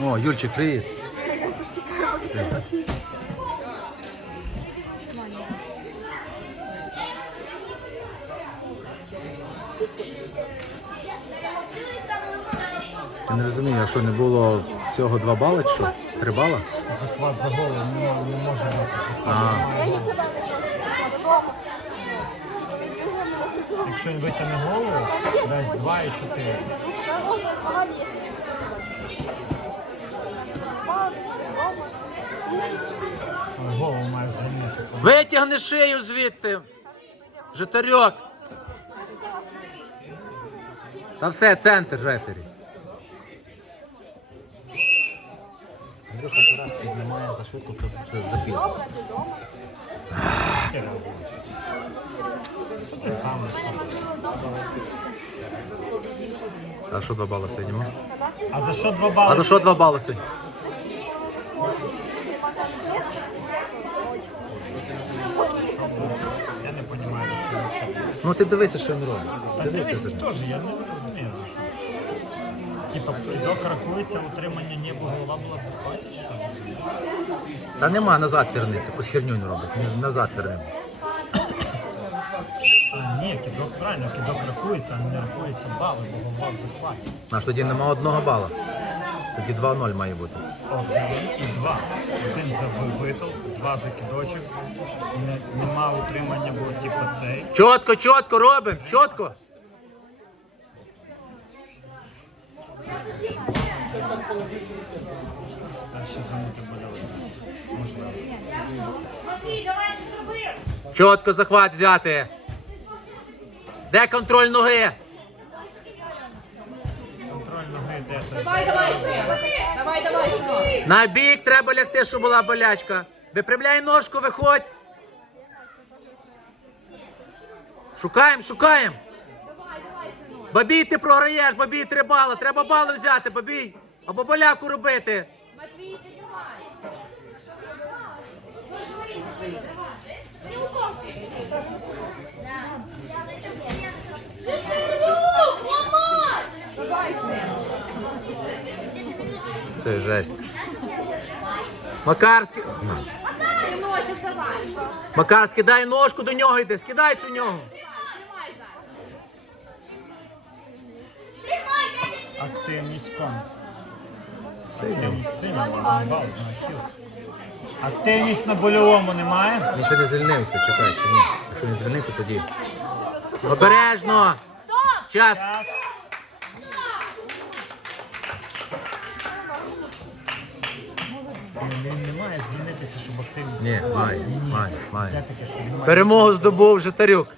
О, Юльчик, привіт. Я не розумію, а що не було всього два бали, чи що? Три бала? Захват за голову не, не може бути захват. А. Якщо він витягне голову, дасть 2 і 4. Голову має зганяти. Витягни шию звідти. Житарьок. Та все, центр рефері. Андрюха ти раз піднімає за швидко, то це запізно. Те саме. А що два бали сьогодні? А за що 2 бали? А за що два бали сьогодні? Я не розумію, що він. Ну ти дивися, що він робить. Та Дивися дивись, ним. теж, я не розумію. за що. Типа, кидок рахується, утримання небо, голова була в захваті, що? Та нема, назад верниться, по херню не робить. Ні, Назад вернемо. А, ні, кидок правильно, кидок рахується, а не рахується бали, бо голова в захваті. Наш тоді нема одного бала. Тоді 2-0 має бути. Один і два. Один за вибиток, два за кидочок. Не, нема утримання, бо типу цей. Чітко, чітко робимо, чітко. Та ще зонити буде видно. Можливо. Чітко захват взяти. Де контроль ноги? Контроль ноги де. Давай, давай, давай, давай. На бік треба лягти, щоб була болячка. Випрямляй ножку, виходь. Шукаємо, шукаємо. Бабій, ти програєш, бабій, три бали. Треба бали взяти, бабій. Або боляку робити. Матвійчик, давай. Давай, Це жесть. Макарський. Синочок. Макар, скидай ножку до нього йди, скидай цю нього. Активність кон. Активність сильна, бал. Активність на больовому немає. Він ще не звільнився, чекай, ні. Якщо не звільнився, тоді. Обережно! Час! Він не має змінитися, щоб активність. Ні, має, має, має. Перемогу здобув Житарюк.